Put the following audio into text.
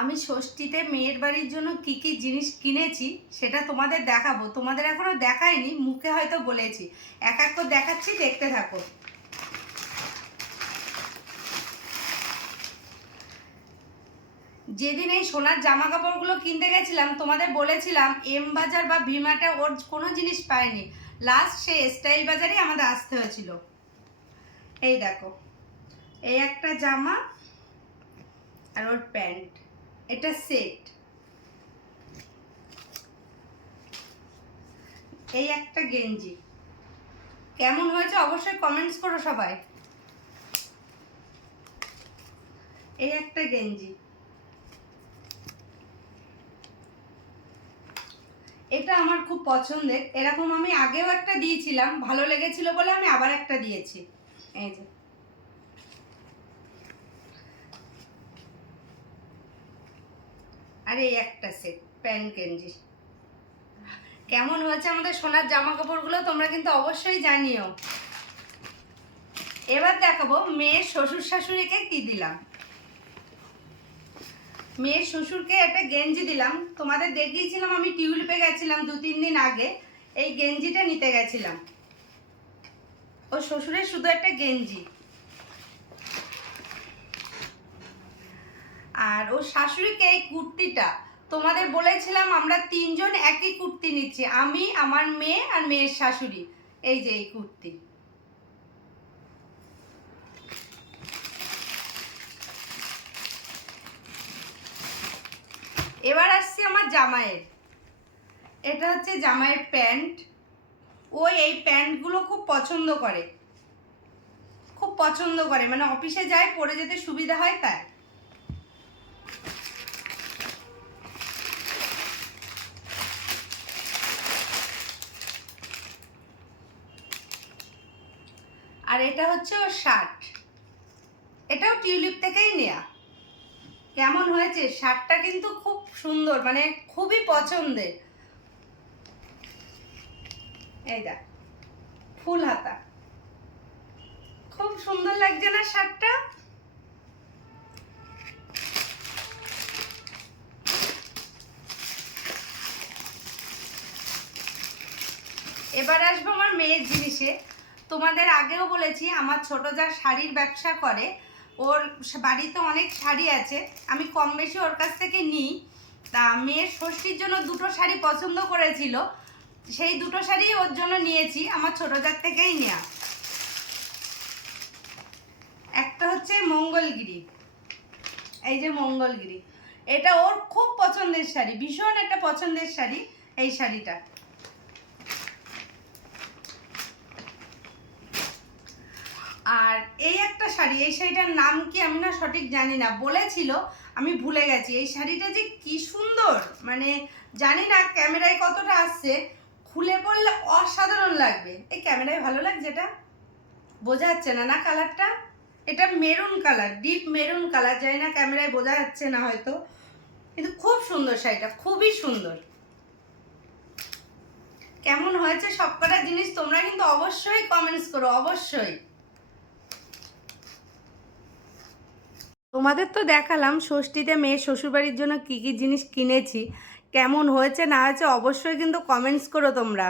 আমি ষষ্ঠীতে মেয়ের বাড়ির জন্য কি কি জিনিস কিনেছি সেটা তোমাদের দেখাবো। তোমাদের এখনও দেখায়নি মুখে হয়তো বলেছি। এক এক দেখাচ্ছি, দেখতে থাকো। যেদিন এই সোনার জামা কাপড়গুলো কিনতে গেছিলাম, তোমাদের বলেছিলাম, এম বাজার বা ভিমাটা ওর কোনো জিনিস পায়নি। লাস্ট সে স্টাইল বাজারেই আমাদের আসতে হয়েছিল। এই দেখো, এই একটা জামা আর ওর প্যান্ট। এটা সেট এই একটা গেঞ্জি। কেমন হয়েছে অবশ্যই কমেন্টস করো সবাই। এই একটা গেঞ্জি। এটা আমার খুব পছন্দের। এরকম আমি আগেও একটা দিয়েছিলাম, ভালো লেগেছিল বলে আমি আবার একটা দিয়েছি। এই যে। আর এই একটা সেট প্যান্ট গেঞ্জি। কেমন হয়েছে আমাদের সোনার জামা কাপড়গুলো তোমরা কিন্তু অবশ্যই জানিও। এবার দেখাবো মেয়ের শ্বশুর শাশুড়িকে কি দিলাম। মেয়ের শ্বশুরকে একটা গেঞ্জি দিলাম। তোমাদের দেখিয়েছিলাম, আমি টিউলিপে গেছিলাম দু, তিন দিন আগে। এই গেঞ্জিটা নিতে গেছিলাম। ও শ্বশুরের শুধু একটা গেঞ্জি। আর ও শাশুড়িকে এই কুর্তিটা। তোমাদের বলেছিলাম আমরা তিনজন একই কুর্তি নিচ্ছি। আমি, আমার মেয়ে আর মেয়ের শাশুড়ি। এই যে এই কুর্তি। এবার আসছি আমার জামাইয়ের। এটা হচ্ছে জামাইয়ের প্যান্ট। ও এই প্যান্টগুলো খুব পছন্দ করে। খুব পছন্দ করে। মানে অফিসে যায়, পরে যেতে সুবিধা হয় তাই। আর এটা হচ্ছে ওর শার্ট। এটাও টিউলিপ থেকেই নেয়া। কেমন হয়েছে? শার্টটা কিন্তু খুব সুন্দর মানে খুবই পছন্দের। এই দেখ, ফুল হাতা। খুব সুন্দর লাগছে না শার্টটা? এবার আসব আমার মেয়ের জিনিসে। তোমাদের আগেও বলেছি, আমার ছোট যা শাড়ির ব্যবসা করে, ওর বাড়িতে অনেক শাড়ি আছে, আমি কম বেশি ওর কাছ থেকে নিই। তা মেয়ের ষষ্ঠীর জন্য দুটো শাড়ি পছন্দ করেছিল, সেই দুটো শাড়ি ওর জন্য নিয়েছি, আমার ছোটজার থেকেই নেওয়া একটা হচ্ছে মঙ্গলগিরি, এই যে মঙ্গলগিরি, এটা ওর খুব পছন্দের শাড়ি, ভীষণ একটা পছন্দের শাড়ি, এই শাড়িটা আর এই একটা শাড়ি, এই শাড়িটার নাম কি আমি না সঠিক জানি না। বলেছিল, আমি ভুলে গেছি। এই শাড়িটা যে কি সুন্দর! মানে জানি না ক্যামেরায় কতটা আসছে, খুলে পড়লে অসাধারণ লাগবে। এই ক্যামেরায় ভালো লাগছে এটা? বোঝা যাচ্ছে না না কালারটা? এটা maroon colour, deep maroon colour, জানি না ক্যামেরায় বোঝা যাচ্ছে না হয়তো। কিন্তু খুব সুন্দর শাড়িটা, খুবই সুন্দর। কেমন হয়েছে সবকটা জিনিস তোমরা কিন্তু অবশ্যই কমেন্টস করো, অবশ্যই। তোমাদের তো দেখালাম ষষ্ঠীতে মেয়ের শ্বশুরবাড়ির জন্য কী কী জিনিস কিনেছি। কেমন হয়েছে না হয়েছে অবশ্যই কিন্তু কমেন্টস করো তোমরা।